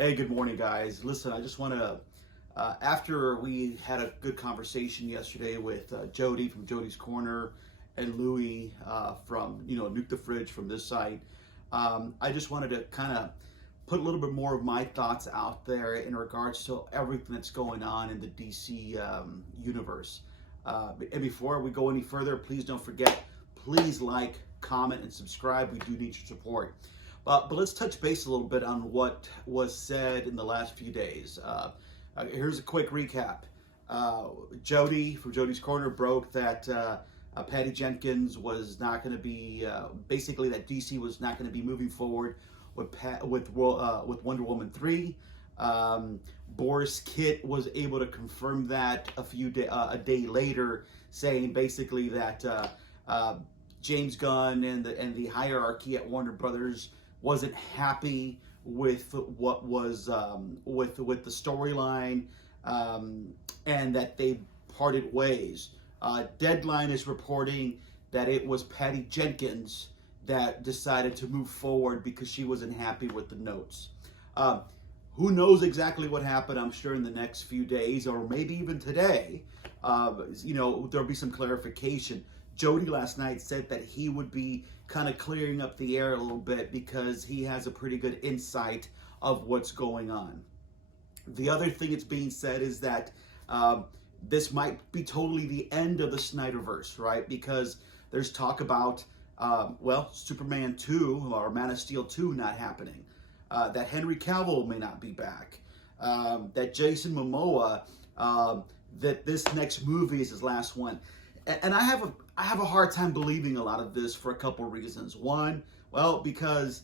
Hey, good morning, guys. Listen, I just want to, after we had a good conversation yesterday with Jody from Jody's Corner and Louie from, Nuke the Fridge from this site, I just wanted to kind of put a little bit more of my thoughts out there in regards to everything that's going on in the DC universe. And before we go any further, please don't forget, please like, comment, and subscribe. We do need your support. But let's touch base a little bit on what was said in the last few days. Here's a quick recap. Jody from Jody's Corner broke that Patty Jenkins was not going to be, basically that DC was not going to be moving forward with Wonder Woman 3. Boris Kitt was able to confirm that a day later, saying basically that James Gunn and the hierarchy at Warner Brothers wasn't happy with what was with the storyline, and that they parted ways. Deadline is reporting that it was Patty Jenkins that decided to move forward because she wasn't happy with the notes. Who knows exactly what happened? I'm sure in the next few days, or maybe even today, there'll be some clarification. Jody last night said that he would be kind of clearing up the air a little bit because he has a pretty good insight of what's going on. The other thing that's being said is that this might be totally the end of the Snyderverse, right? Because there's talk about, Superman 2 or Man of Steel 2 not happening, that Henry Cavill may not be back, that Jason Momoa, that this next movie is his last one. And I have a hard time believing a lot of this for a couple reasons. One, because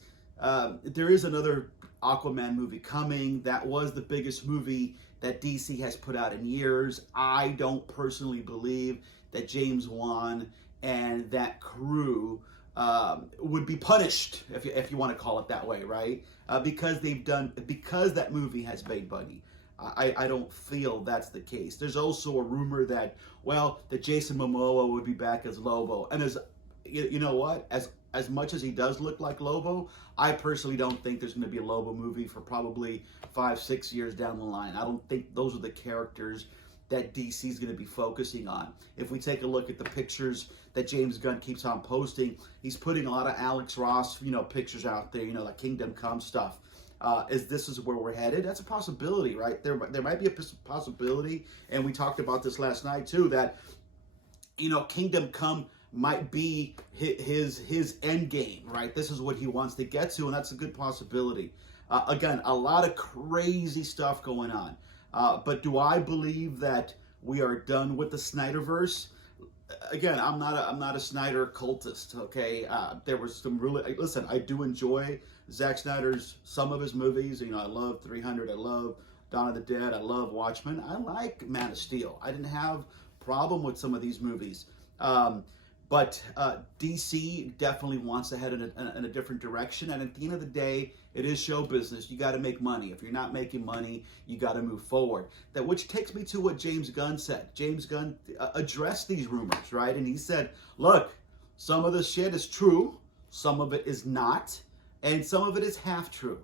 there is another Aquaman movie coming. That was the biggest movie that DC has put out in years. I don't personally believe that James Wan and that crew would be punished, if you want to call it that way, right? Because that movie has made money. I don't feel that's the case. There's also a rumor that Jason Momoa would be back as Lobo. And you know what? As much as he does look like Lobo, I personally don't think there's going to be a Lobo movie for probably 5-6 years down the line. I don't think those are the characters that DC is going to be focusing on. If we take a look at the pictures that James Gunn keeps on posting, he's putting a lot of Alex Ross, pictures out there, like Kingdom Come stuff. This is where we're headed? That's a possibility, right? There might be a possibility, and we talked about this last night too, that Kingdom Come might be his end game, right? This is what he wants to get to, and that's a good possibility. Again, a lot of crazy stuff going on. But do I believe that we are done with the Snyderverse? Again, I'm not a Snyder cultist, okay? There was some listen, I do enjoy Zack Snyder's, some of his movies. I love 300, I love Dawn of the Dead, I love Watchmen, I like Man of Steel. I didn't have problem with some of these movies. But DC definitely wants to head in a different direction. And at the end of the day, it is show business. You got to make money. If you're not making money, you got to move forward. Which takes me to what James Gunn said. James Gunn addressed these rumors, right? And he said, look, some of the shit is true, some of it is not, and some of it is half true.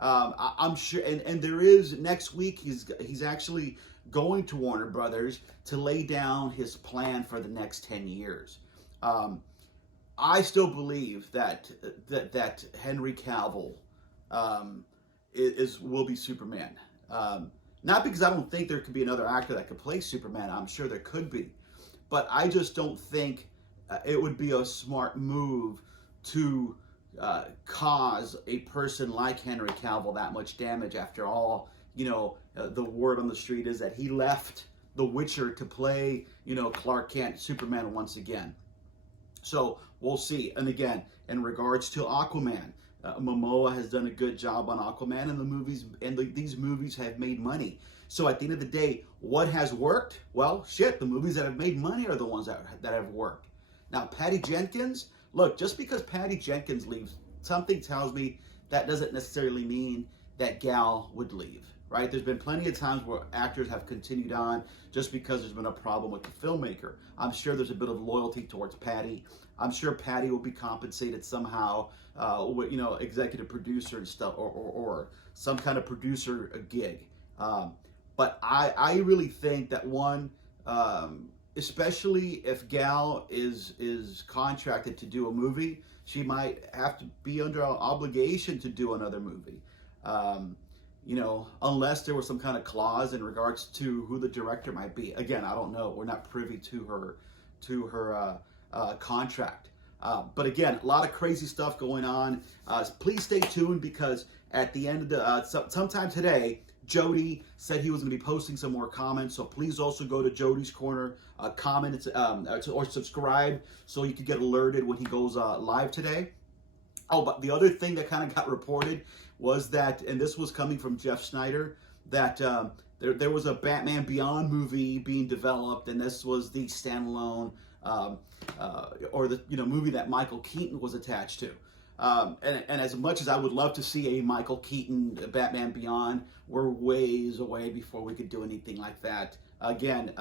I'm sure, and there is, next week, he's actually going to Warner Brothers to lay down his plan for the next 10 years. I still believe that Henry Cavill will be Superman. Not because I don't think there could be another actor that could play Superman. I'm sure there could be, but I just don't think it would be a smart move to cause a person like Henry Cavill that much damage. After all, the word on the street is that he left The Witcher to play, Clark Kent, Superman once again. So we'll see. And again, in regards to Aquaman, Momoa has done a good job on Aquaman, and these movies have made money. So at the end of the day, what has worked? Well, the movies that have made money are the ones that have worked. Now, Patty Jenkins, look, just because Patty Jenkins leaves, something tells me that doesn't necessarily mean that Gal would leave, right? There's been plenty of times where actors have continued on just because there's been a problem with the filmmaker. I'm sure there's a bit of loyalty towards Patty. I'm sure Patty will be compensated somehow, with, executive producer and stuff, or some kind of producer gig. But I really think that especially if Gal is contracted to do a movie, she might have to be under an obligation to do another movie. Unless there was some kind of clause in regards to who the director might be. Again, I don't know. We're not privy to her contract. But again, a lot of crazy stuff going on. Please stay tuned, because at the end of sometime today, Jody said he was going to be posting some more comments. So please also go to Jody's Corner, comment or subscribe so you can get alerted when he goes live today. Oh, but the other thing that kind of got reported was that, and this was coming from Jeff Snyder, that there was a Batman Beyond movie being developed, and this was the standalone or the movie that Michael Keaton was attached to. And as much as I would love to see a Michael Keaton Batman Beyond, we're ways away before we could do anything like that. Again,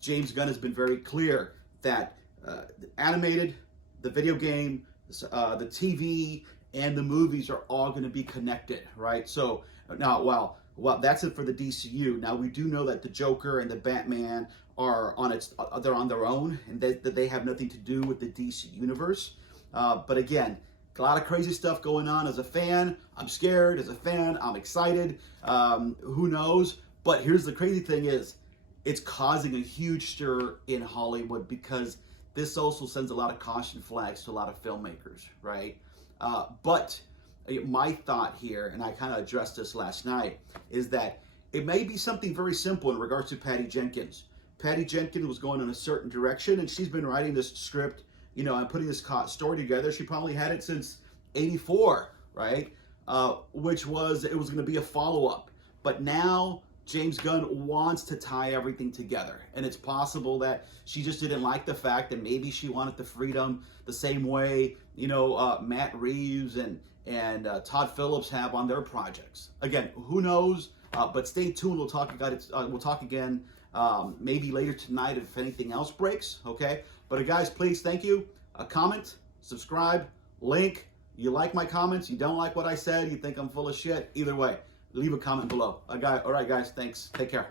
James Gunn has been very clear that the animated, the video game, the TV, and the movies are all going to be connected, right? So now, well, that's it for the DCU. Now we do know that the Joker and the Batman are they're on their own, and that they have nothing to do with the DC universe. But again, a lot of crazy stuff going on. As a fan, I'm scared. As a fan, I'm excited. Who knows? But here's the crazy thing is, it's causing a huge stir in Hollywood, because this also sends a lot of caution flags to a lot of filmmakers, right? But my thought here, and I kind of addressed this last night, is that it may be something very simple in regards to Patty Jenkins. Patty Jenkins was going in a certain direction, and she's been writing this script, and putting this story together. She probably had it since '84, right? It was going to be a follow-up. But now James Gunn wants to tie everything together. And it's possible that she just didn't like the fact that maybe she wanted the freedom the same way, Matt Reeves and Todd Phillips have on their projects. Again, who knows? But stay tuned. We'll talk about it. We'll talk again maybe later tonight if anything else breaks. Okay. But guys, please, thank you. Comment, subscribe, link. You like my comments? You don't like what I said? You think I'm full of shit? Either way, leave a comment below. All right, guys. Thanks. Take care.